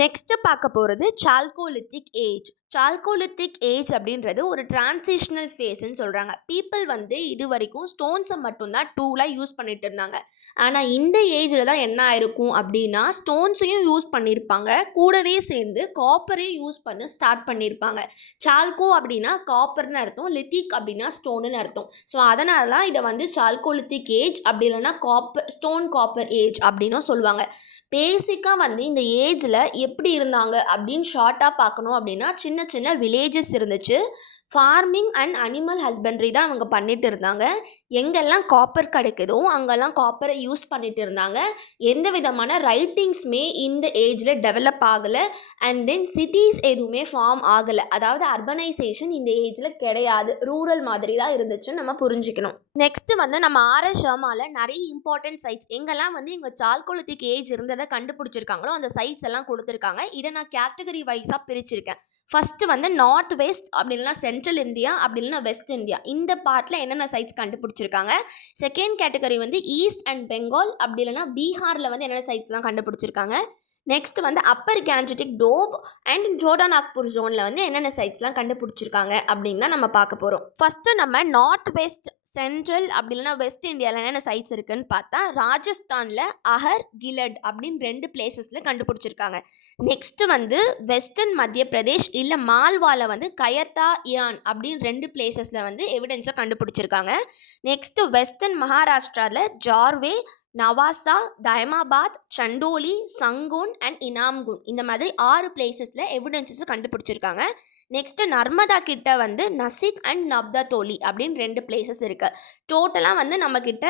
Next பார்க்க போகிறது chalcolithic age. Chalcolithic age அப்படின்றது ஒரு டிரான்சிஷனல் ஃபேஸ்ன்னு சொல்கிறாங்க. பீப்புள் வந்து இது வரைக்கும் ஸ்டோன்ஸை மட்டும்தான் டூலாக யூஸ் பண்ணிட்டு இருந்தாங்க. ஆனால் இந்த ஏஜில் தான் என்ன ஆயிருக்கும் அப்படின்னா ஸ்டோன்ஸையும் யூஸ் பண்ணியிருப்பாங்க, கூடவே சேர்ந்து காப்பரையும் யூஸ் பண்ண ஸ்டார்ட் பண்ணியிருப்பாங்க. சால்கோ அப்படின்னா காப்பர்னு அர்த்தம், லித்திக் அப்படின்னா ஸ்டோனுன்னு அர்த்தம். ஸோ அதனால தான் இதை வந்து சால்கோலித்திக் ஏஜ் அப்படி இல்லைன்னா ஸ்டோன் காப்பர் ஏஜ் அப்படின்னும் சொல்லுவாங்க. பேசிக்காக வந்து இந்த ஏஜில் எப்படி இருந்தாங்க அப்படின்னு ஷார்ட்டாக பார்க்கணும் அப்படின்னா சின்ன சின்ன வில்லேஜஸ் இருந்துச்சு. ஃபார்மிங் அண்ட் அனிமல் ஹஸ்பண்ட்ரி தான் அவங்க பண்ணிட்டு இருந்தாங்க. எங்கெல்லாம் காப்பர் கிடைக்குதோ அங்கெல்லாம் காப்பரை யூஸ் பண்ணிட்டு இருந்தாங்க. எந்த விதமான ரைட்டிங்ஸுமே இந்த ஏஜில் டெவலப் ஆகலை. அண்ட் தென் சிட்டிஸ் எதுவுமே ஃபார்ம் ஆகலை. அதாவது அர்பனைசேஷன் இந்த ஏஜில் கிடையாது, ரூரல் மாதிரி தான் இருந்துச்சுன்னு நம்ம புரிஞ்சுக்கணும். நெக்ஸ்ட்டு வந்து நம்ம ஆர்எஸ் ஷர்மாவில் நிறைய இம்பார்ட்டன்ட் சைட்ஸ் எங்கெல்லாம் வந்து இவங்க சால்கோலித்திக் ஏஜ் இருந்ததை கண்டுபிடிச்சிருக்காங்களோ அந்த சைட்ஸ் எல்லாம் கொடுத்துருக்காங்க. இதை நான் கேட்டகரி வைஸாக பிரிச்சிருக்கேன். ஃபஸ்ட்டு வந்து நார்த் வெஸ்ட் அப்படி இல்லைனா சென்ட்ரல் இந்தியா அப்படி இல்லைனா வெஸ்ட் இந்தியா, இந்த பார்ட்டில் என்னென்ன சைட்ஸ் கண்டுபிடிச்சிருக்காங்க. செகண்ட் கேட்டகரி வந்து ஈஸ்ட் அண்ட் பெங்கால் அப்படி இல்லைனா பீகாரில் வந்து என்னென்ன சைட்ஸ்லாம் கண்டுபிடிச்சிருக்காங்க. நெக்ஸ்ட் வந்து அப்பர் கேஞ்சட்டிக் டோப் அண்ட் ஜோடாநாக்பூர் ஜோனில் வந்து என்னென்ன சைட்ஸ்லாம் கண்டுபிடிச்சிருக்காங்க அப்படின்னு தான் நம்ம பார்க்க போகிறோம். ஃபஸ்ட்டு நம்ம நார்த் வெஸ்ட், சென்ட்ரல் அப்படி இல்லைனா வெஸ்ட் இந்தியாவில் என்னென்ன சைட்ஸ் இருக்குதுன்னு பார்த்தா ராஜஸ்தானில் அஹர், கிலட் அப்படின்னு 2 பிளேசஸில் கண்டுபிடிச்சிருக்காங்க. நெக்ஸ்ட்டு வந்து வெஸ்டர்ன் மத்திய பிரதேஷ் இல்லை மால்வாவில் வந்து கயத்தா, ஈரான் அப்படின்னு 2 பிளேசஸில் வந்து எவிடன்ஸை கண்டுபிடிச்சிருக்காங்க. நெக்ஸ்ட்டு வெஸ்டர்ன் மகாராஷ்டிராவில் ஜார்வே, நவாசா, தைமாபாத், சண்டோலி, சங்கோன் அண்ட் இனாம்குன் இந்த மாதிரி 6 பிளேசஸில் எவிடன்ஸஸ் கண்டுபிடிச்சிருக்காங்க. நெக்ஸ்ட்டு நர்மதா கிட்ட வந்து நசிக் அண்ட் நப்ததோலி அப்படின்னு 2 பிளேசஸ் இருக்குது. டோட்டலாக வந்து நம்மக்கிட்ட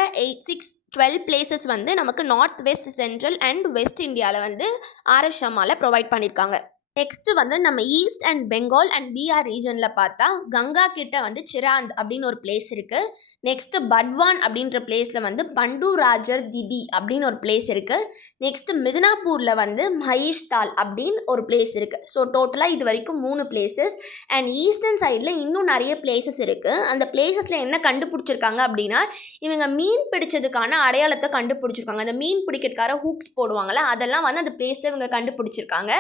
12 பிளேசஸ் வந்து நமக்கு north west, central and west இந்தியாவில் வந்து ஆர்எஸ் ஷர்மாவில் ப்ரொவைட் பண்ணியிருக்காங்க. நெக்ஸ்ட்டு வந்து நம்ம east and Bengal and Bihar ரீஜனில் பார்த்தா கங்கா கிட்ட வந்து சிராந்த் அப்படின்னு ஒரு பிளேஸ் இருக்குது. நெக்ஸ்ட்டு பட்வான் அப்படின்ற பிளேஸில் வந்து பண்டூராஜர் திபி அப்படின்னு ஒரு பிளேஸ் இருக்குது. நெக்ஸ்ட்டு மிதினாப்பூரில் வந்து மஹேஷ்தால் அப்படின்னு ஒரு பிளேஸ் இருக்குது. ஸோ டோட்டலாக இது வரைக்கும் 3 பிளேசஸ். அண்ட் ஈஸ்டர்ன் சைடில் இன்னும் நிறைய பிளேசஸ் இருக்குது. அந்த பிளேசஸில் என்ன கண்டுபிடிச்சிருக்காங்க அப்படின்னா இவங்க மீன் பிடிச்சதுக்கான அடையாளத்தை கண்டுபிடிச்சிருக்காங்க. அந்த மீன் பிடிக்கிறதுக்காக ஹூக்ஸ் போடுவாங்கள்ல, அதெல்லாம் வந்து அந்த பிளேஸில் இவங்க கண்டுபிடிச்சிருக்காங்க.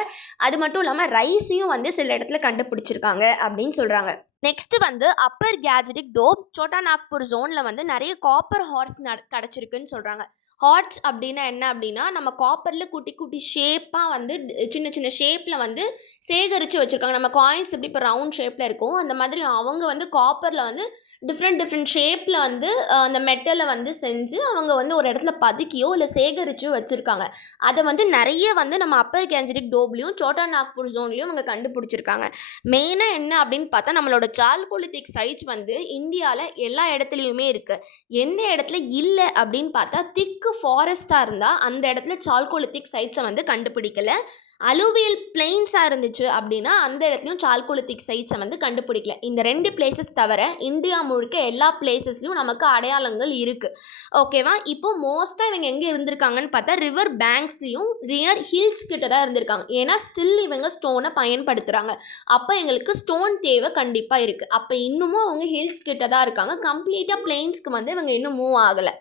அது மட்டும் இல்லாமல் ரைஸையும் வந்து சில இடத்துல கண்டுபிடிச்சிருக்காங்க அப்படின்னு சொல்கிறாங்க. நெக்ஸ்ட் வந்து அப்பர் கேஜடிக் டோப், சோட்டாநாக்பூர் ஜோனில் வந்து நிறைய காப்பர் ஹார்ட்ஸ் கிடச்சிருக்குன்னு சொல்கிறாங்க. ஹார்ட்ஸ் அப்படின்னா என்ன அப்படின்னா நம்ம காப்பரில் குட்டி குட்டி ஷேப்பாக வந்து சின்ன சின்ன ஷேப்பில் வந்து சேகரித்து வச்சுருக்காங்க. நம்ம காயின்ஸ் எப்படி இப்போ ரவுண்ட் ஷேப்பில் இருக்கும் அந்த மாதிரி அவங்க வந்து காப்பரில் வந்து டிஃப்ரெண்ட் ஷேப்பில் வந்து அந்த மெட்டலை வந்து செஞ்சு அவங்க வந்து ஒரு இடத்துல பதுக்கியோ இல்லை சேகரிச்சோ வச்சுருக்காங்க. அதை வந்து நிறைய வந்து நம்ம அப்பர் கேஞ்சரிக் டோப்லேயும் சோட்டாநாக்பூர் ஜோன்லேயும் அவங்க கண்டுபிடிச்சிருக்காங்க. மெயினாக என்ன அப்படின்னு பார்த்தா நம்மளோட சால்கோலித்திக் சைட்ஸ் வந்து இந்தியாவில் எல்லா இடத்துலையுமே இருக்குது. எந்த இடத்துல இல்லை அப்படின்னு பார்த்தா திக்கு ஃபாரஸ்ட்டாக இருந்தால் அந்த இடத்துல சால்கோலித்திக் சைட்ஸை வந்து கண்டுபிடிக்கலை. அலுவியல் பிளெயின்ஸாக இருந்துச்சு அப்படின்னா அந்த இடத்துலையும் சால்கோலித்திக் சைட்ஸை வந்து கண்டுபிடிக்கல. இந்த 2 பிளேசஸ் தவிர இந்தியா முழுக்க எல்லா பிளேசஸ்லையும் நமக்கு அடையாளங்கள் இருக்குது. ஓகேவா? இப்போது மோஸ்ட்டாக இவங்க எங்கே இருந்திருக்காங்கன்னு பார்த்தா ரிவர் பேங்க்ஸ்லேயும் நியர் ஹில்ஸ் கிட்ட தான் இருந்திருக்காங்க. ஏன்னா ஸ்டில் இவங்க ஸ்டோனை பயன்படுத்துகிறாங்க. அப்போ எங்களுக்கு ஸ்டோன் தேவை கண்டிப்பாக இருக்குது. அப்போ இன்னமும் அவங்க ஹில்ஸ் கிட்ட தான் இருக்காங்க. கம்ப்ளீட்டாக பிளெயின்ஸ்க்கு வந்து இவங்க இன்னும் மூவ் ஆகலை.